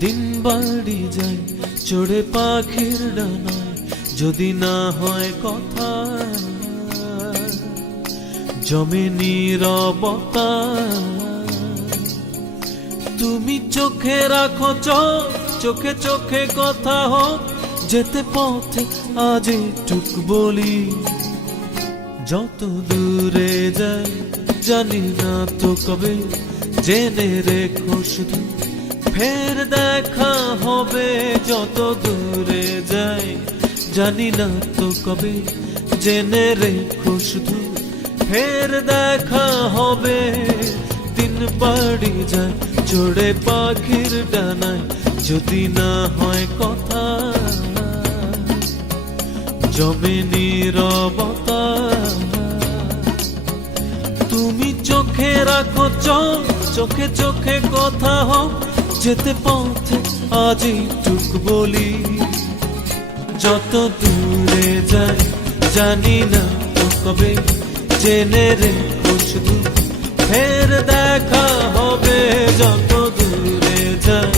দিন বাড়ি যায়, চড়ে পাখির ডানায় যদি না হয় কথা। জমে নীরবতা। তুমি চোখে রাখো চোখ, চোখে চোখে কথা হোক, যেতে পথে আজ টুক বলি। যত দূরে যাই জানি না তো কবে, জেনে রেখো শুধু ফের দেখা হবে যত দূরে যাই। জানি না তো কবে জেনে রেখো শুধু। ফের দেখা হবে, দিন পাড়ি যায় চড়ে পাখির ডানায়। যদি না হয় কথা, জমে নীরবতা। তুমি চোখে রাখো চোখে চোখে কথা হোক। যেতে পথে আজই টুক বলি। যত দূরে যাই, জানি না তো কবে জেনে রেখো শুধু। ফের দেখা হবে যত দূরে যাই,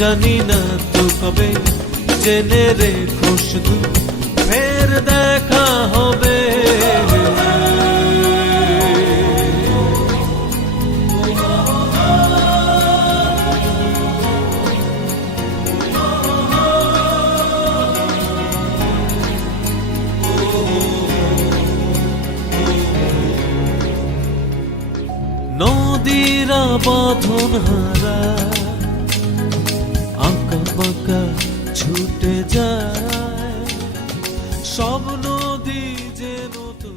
জানি না তো কবে জেনে রেখো শুধু। ফের দেখা নদীরা বাঁধন হারা আঁকা পাকা ছুটে যায়। সব নদী যে নতুন